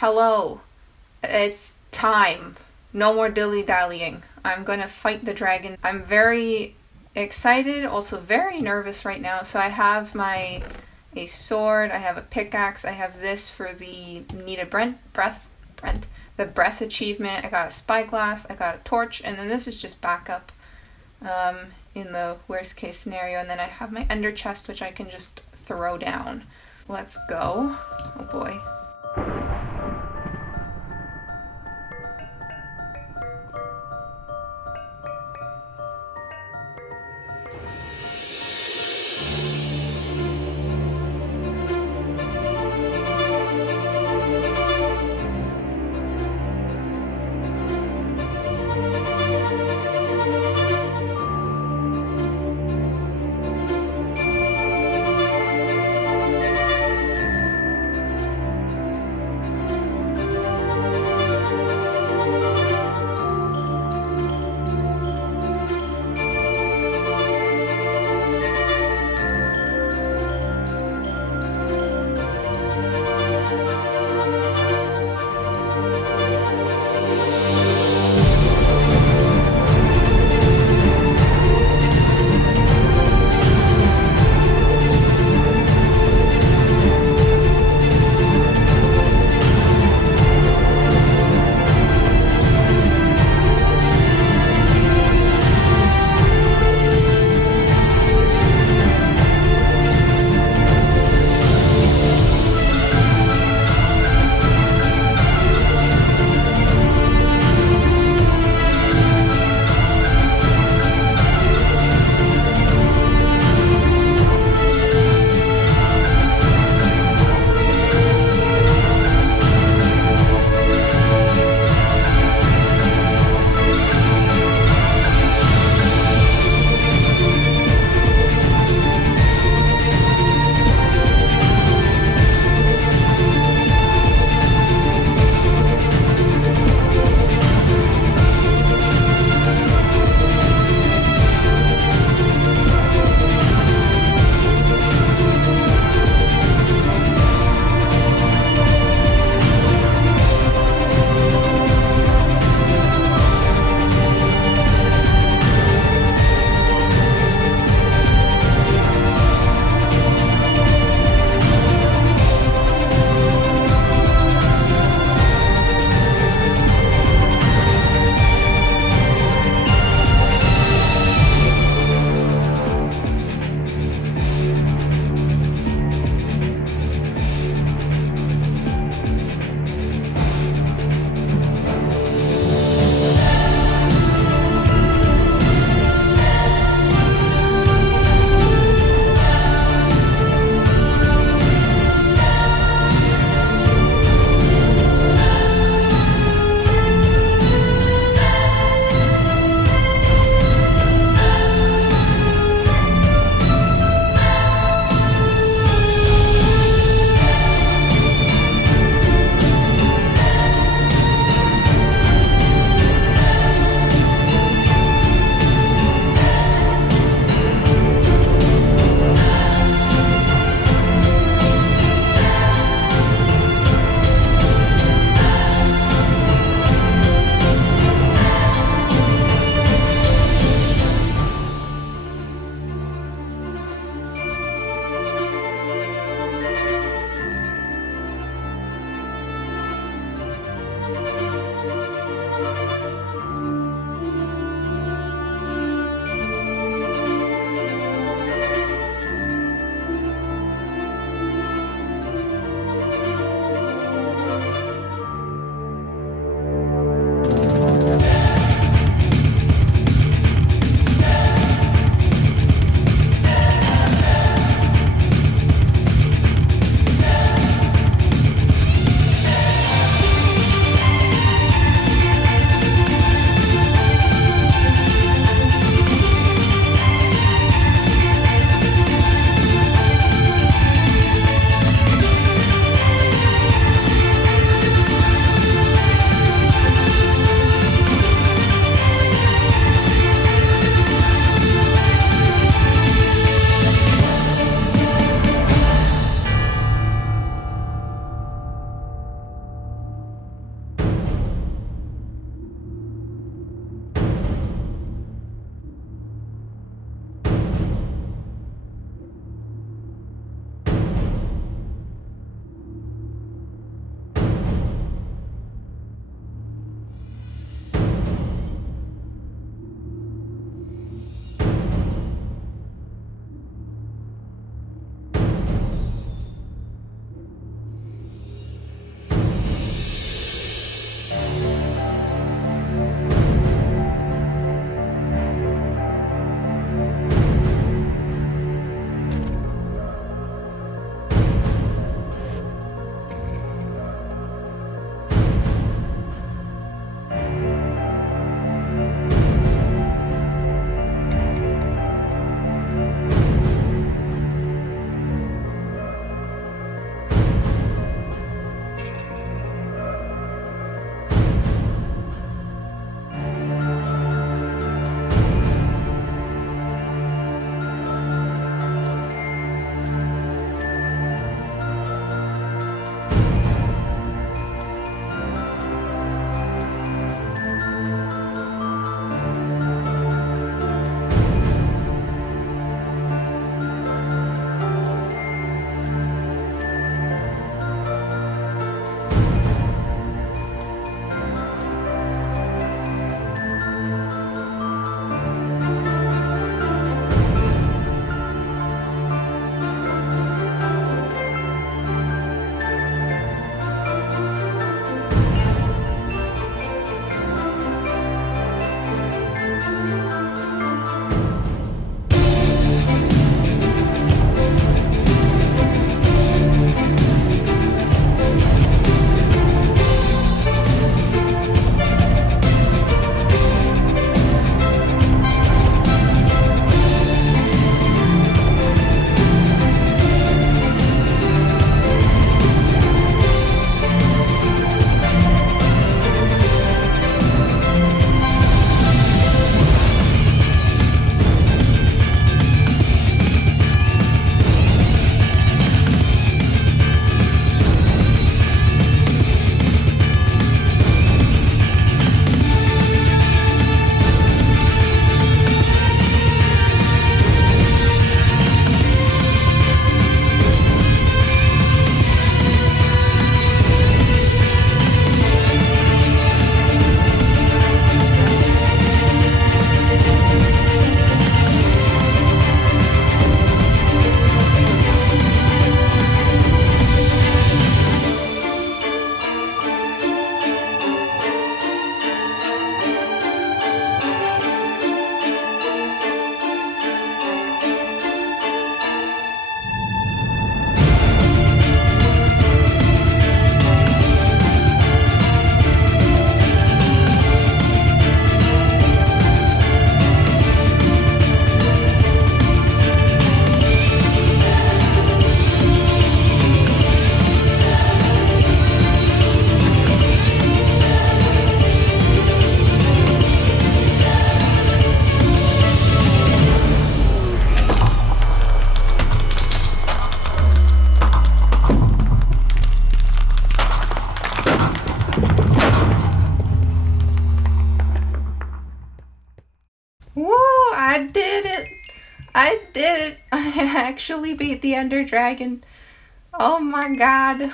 Hello. It's time. No more dilly-dallying. I'm gonna fight the dragon. I'm very excited, also very nervous right now. So I have a sword, I have a pickaxe, I have this for the needed the breath achievement. I got a spyglass, I got a torch, and then this is just backup in the worst case scenario. And then I have my ender chest, which I can just throw down. Let's go. Oh boy. did it! I actually beat the Ender Dragon. Oh my god.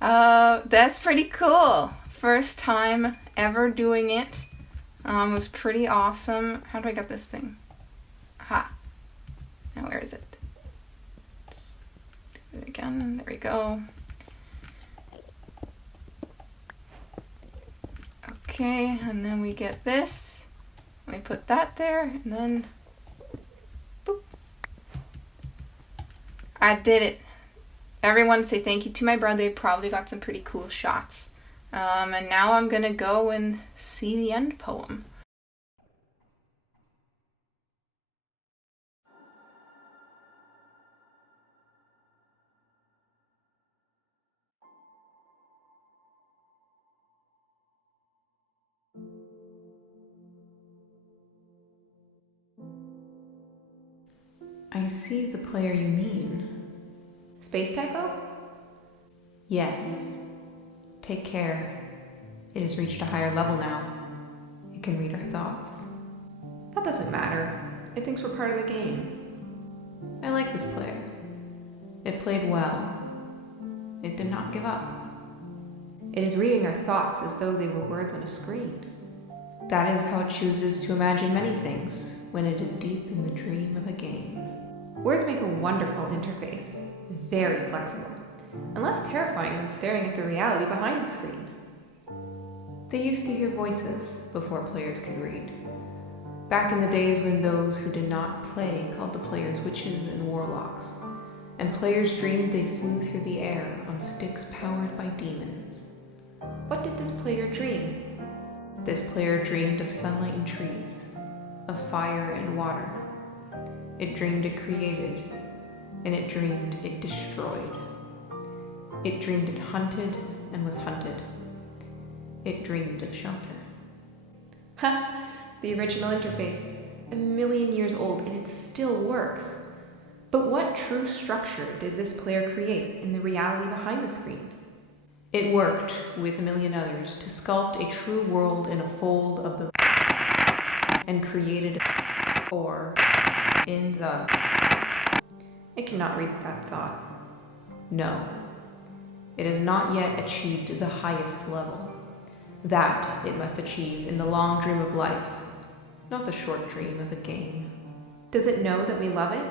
That's pretty cool. First time ever doing it. It was pretty awesome. How do I get this thing? Aha. Now where is it? Let's do it again. There we go. Okay, and then we get this. We put that there, and then boop. I did it. Everyone say thank you to my brother. They probably got some pretty cool shots. And now I'm gonna go and see the end poem. I see the player you mean. Spacetypo? Yes. Take care. It has reached a higher level now. It can read our thoughts. That doesn't matter. It thinks we're part of the game. I like this player. It played well. It did not give up. It is reading our thoughts as though they were words on a screen. That is how it chooses to imagine many things when it is deep in the dream of a game. Words make a wonderful interface, very flexible, and less terrifying than staring at the reality behind the screen. They used to hear voices before players could read. Back in the days when those who did not play called the players witches and warlocks, and players dreamed they flew through the air on sticks powered by demons. What did this player dream? This player dreamed of sunlight and trees, of fire and water. It dreamed it created, and it dreamed it destroyed. It dreamed it hunted and was hunted. It dreamed of shelter. Ha! The original interface, 1,000,000 years old, and it still works. But what true structure did this player create in the reality behind the screen? It worked with 1,000,000 others to sculpt a true world in a fold of the and created or in the. It cannot read that thought. No. It has not yet achieved the highest level. That it must achieve in the long dream of life, not the short dream of a game. Does it know that we love it?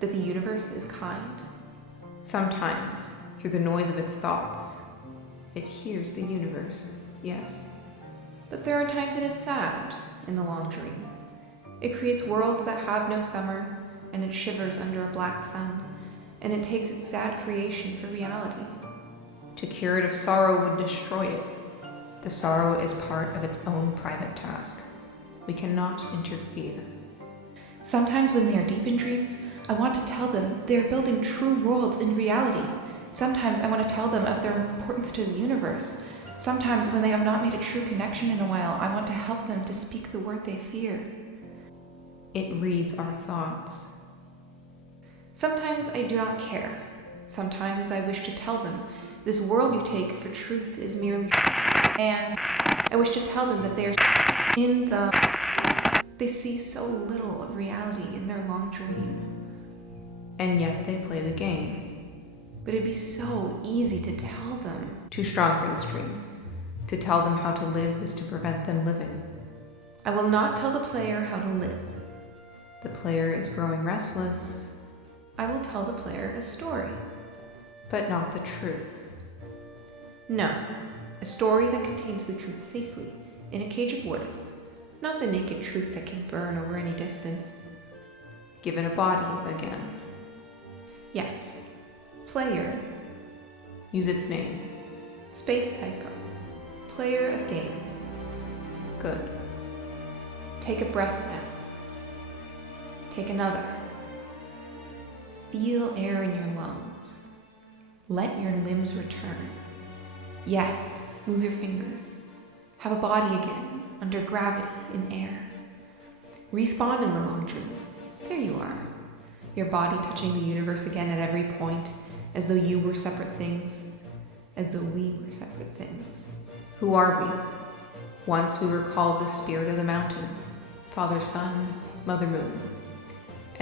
That the universe is kind? Sometimes, through the noise of its thoughts, it hears the universe, yes. But there are times it is sad in the long dream. It creates worlds that have no summer, and it shivers under a black sun, and it takes its sad creation for reality. To cure it of sorrow would destroy it. The sorrow is part of its own private task. We cannot interfere. Sometimes when they are deep in dreams, I want to tell them they are building true worlds in reality. Sometimes I want to tell them of their importance to the universe. Sometimes when they have not made a true connection in a while, I want to help them to speak the word they fear. It reads our thoughts. Sometimes I do not care. Sometimes I wish to tell them, this world you take for truth is merely and I wish to tell them that they are in the. They see so little of reality in their long dream. And yet they play the game. But it'd be so easy to tell them. Too strong for this dream. To tell them how to live is to prevent them living. I will not tell the player how to live. The player is growing restless. I will tell the player a story, but not the truth. No, a story that contains the truth safely, in a cage of words, not the naked truth that can burn over any distance. Give it a body again. Yes, player. Use its name. Spacetypo. Player of games. Good. Take a breath now. Take another. Feel air in your lungs. Let your limbs return. Yes, move your fingers. Have a body again, under gravity, in air. Respawn in the long dream. There you are. Your body touching the universe again at every point, as though you were separate things, as though we were separate things. Who are we? Once we were called the spirit of the mountain, Father Sun, Mother Moon.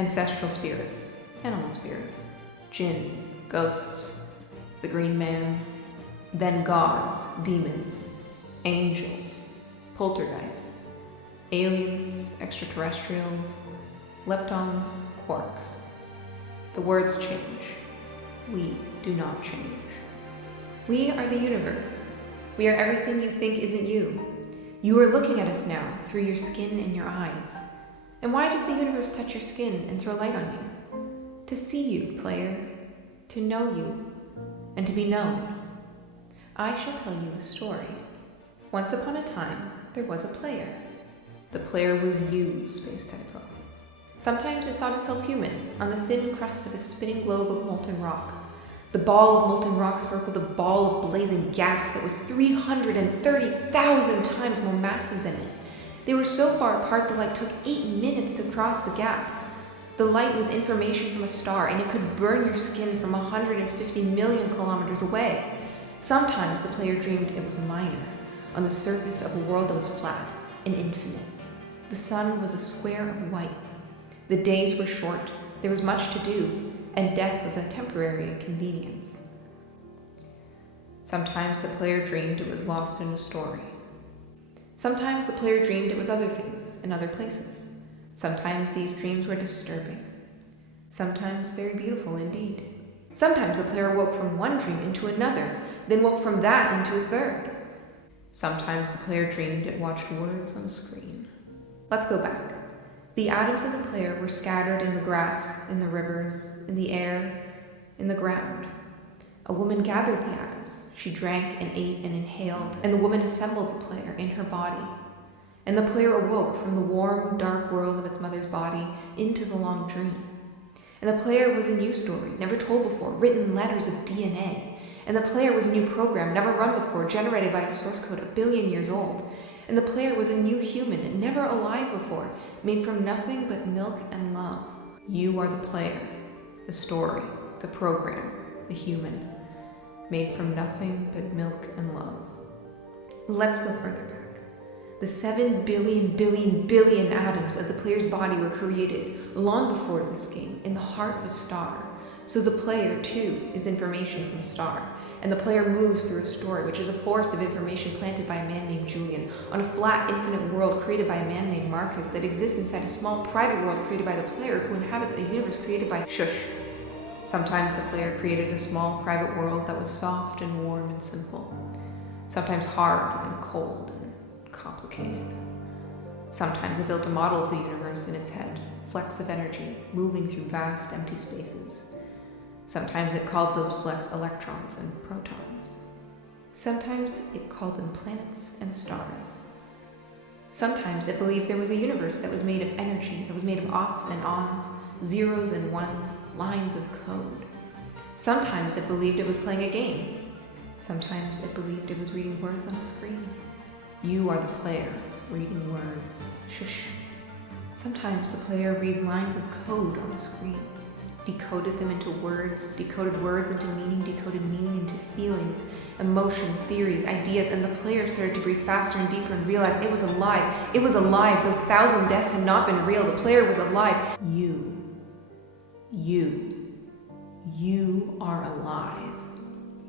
ancestral spirits, animal spirits, jinn, ghosts, the green man, then gods, demons, angels, poltergeists, aliens, extraterrestrials, leptons, quarks. The words change. We do not change. We are the universe. We are everything you think isn't you. You are looking at us now through your skin and your eyes. And why does the universe touch your skin and throw light on you? To see you, player. To know you. And to be known. I shall tell you a story. Once upon a time, there was a player. The player was you, spacetypo. Sometimes it thought itself human, on the thin crust of a spinning globe of molten rock. The ball of molten rock circled a ball of blazing gas that was 330,000 times more massive than it. They were so far apart the light took 8 minutes to cross the gap. The light was information from a star, and it could burn your skin from 150 million kilometers away. Sometimes the player dreamed it was a miner, on the surface of a world that was flat and infinite. The sun was a square of white. The days were short, there was much to do, and death was a temporary inconvenience. Sometimes the player dreamed it was lost in a story. Sometimes the player dreamed it was other things in other places. Sometimes these dreams were disturbing. Sometimes very beautiful indeed. Sometimes the player woke from one dream into another, then woke from that into a third. Sometimes the player dreamed it watched words on a screen. Let's go back. The atoms of the player were scattered in the grass, in the rivers, in the air, in the ground. A woman gathered the atoms. She drank and ate and inhaled, and the woman assembled the player in her body. And the player awoke from the warm, dark world of its mother's body into the long dream. And the player was a new story, never told before, written in letters of DNA. And the player was a new program, never run before, generated by a source code 1 billion years old. And the player was a new human, never alive before, made from nothing but milk and love. You are the player, the story, the program, the human, made from nothing but milk and love. Let's go further back. The 7 billion atoms of the player's body were created long before this game, in the heart of a star. So the player, too, is information from a star. And the player moves through a story, which is a forest of information planted by a man named Julian, on a flat, infinite world created by a man named Marcus that exists inside a small, private world created by the player who inhabits a universe created by Shush. Sometimes the player created a small, private world that was soft and warm and simple. Sometimes hard and cold and complicated. Sometimes it built a model of the universe in its head, flecks of energy, moving through vast, empty spaces. Sometimes it called those flecks electrons and protons. Sometimes it called them planets and stars. Sometimes it believed there was a universe that was made of energy, that was made of offs and ons, zeros and ones, lines of code. Sometimes it believed it was playing a game. Sometimes it believed it was reading words on a screen. You are the player, reading words. Shush. Sometimes the player reads lines of code on a screen. Decoded them into words, decoded words into meaning, decoded meaning into feelings, emotions, theories, ideas, and the player started to breathe faster and deeper and realized it was alive. It was alive. Those 1,000 deaths had not been real. The player was alive. You are alive.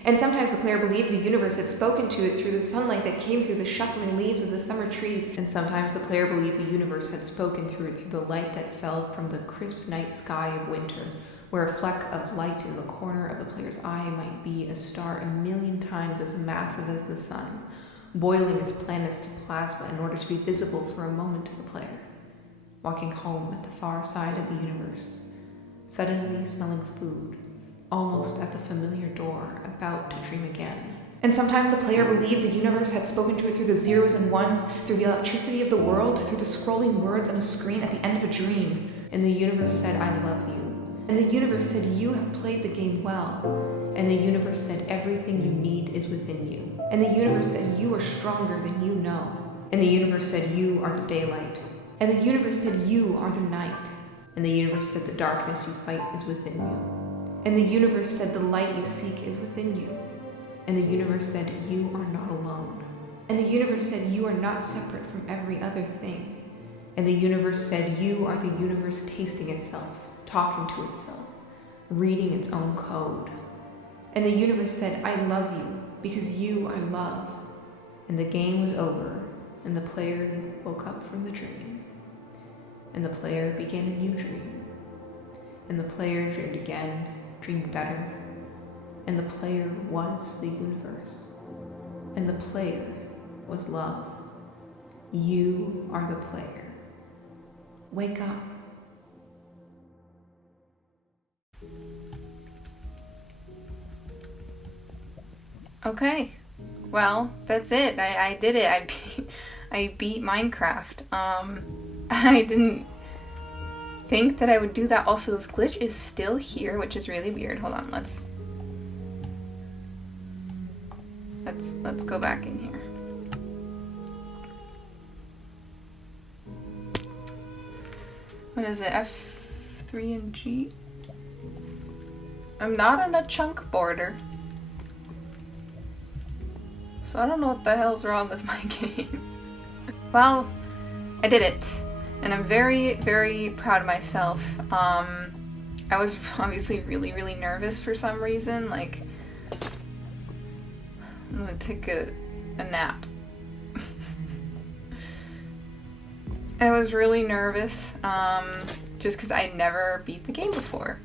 And sometimes the player believed the universe had spoken to it through the sunlight that came through the shuffling leaves of the summer trees. And sometimes the player believed the universe had spoken through it through the light that fell from the crisp night sky of winter, where a fleck of light in the corner of the player's eye might be a star 1,000,000 times as massive as the sun, boiling its planets to plasma in order to be visible for a moment to the player, walking home at the far side of the universe, suddenly smelling food, almost at the familiar door, about to dream again. And sometimes the player believed the universe had spoken to it through the zeros and ones, through the electricity of the world, through the scrolling words on a screen at the end of a dream. And the universe said, I love you. And the universe said, you have played the game well. And the universe said, everything you need is within you. And the universe said, you are stronger than you know. And the universe said, you are the daylight. And the universe said, you are the night. And the universe said, the darkness you fight is within you. And the universe said, the light you seek is within you. And the universe said, you are not alone. And the universe said, you are not separate from every other thing. And the universe said, "You are the universe tasting itself, talking to itself, reading its own code." And the universe said, "I love you because you are love." And the game was over, and the player woke up from the dream. And the player began a new dream. And the player dreamed again, dreamed better. And the player was the universe. And the player was love. You are the player. Wake up. Okay, well, that's it. I did it. I beat Minecraft. I didn't think that I would do that. Also, this glitch is still here, which is really weird. Hold on, let's go back in here. What is it? F3 and G? I'm not on a chunk border. So I don't know what the hell's wrong with my game. Well, I did it. And I'm very, very proud of myself. I was obviously really, really nervous for some reason. Like, I'm gonna take a nap. I was really nervous, just because I never beat the game before.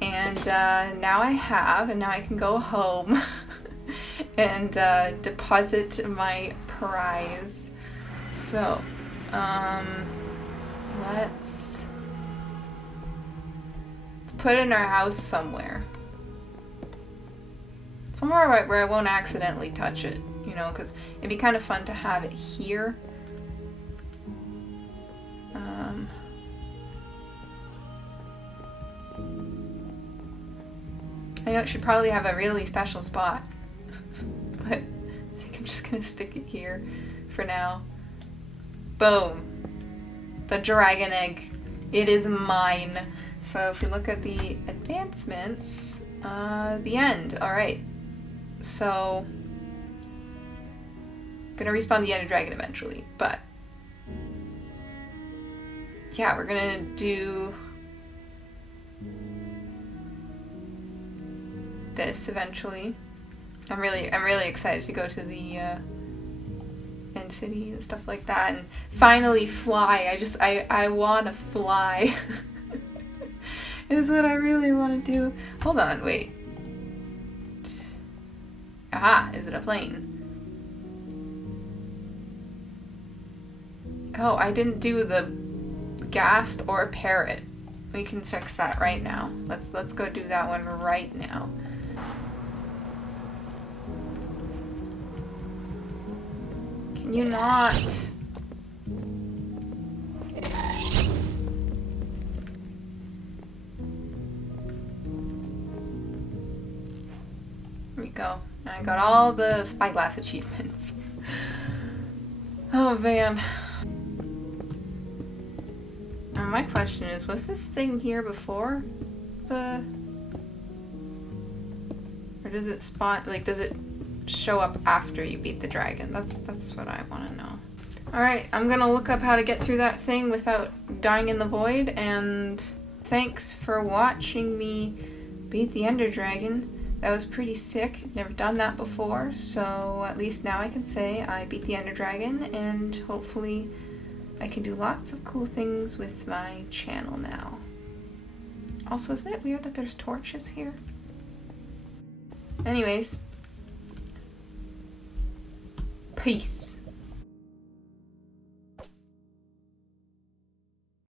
And now I have, and now I can go home and deposit my prize. So, let's put it in our house somewhere. Somewhere where I won't accidentally touch it, you know, because it'd be kind of fun to have it here. I know it should probably have a really special spot, but I think I'm just gonna stick it here for now. Boom. The dragon egg. It is mine. So if we look at the advancements, the end. Alright. So, gonna respawn the Ender Dragon eventually, but yeah, we're gonna do this eventually. I'm really excited to go to the end city and stuff like that, and finally fly. I want to fly. Is what I really want to do. Hold on, wait. Aha, is it a plane? Oh, I didn't do the ghast or parrot. We can fix that right now. Let's go do that one right now. Can you not? There we go. I got all the spyglass achievements. Oh man. My question is, was this thing here before the... Or does it spawn, like, does it show up after you beat the dragon? That's what I want to know. Alright, I'm gonna look up how to get through that thing without dying in the void, and thanks for watching me beat the Ender Dragon. That was pretty sick. Never done that before, so at least now I can say I beat the Ender Dragon, and hopefully I can do lots of cool things with my channel now. Also, isn't it weird that there's torches here? Anyways, peace.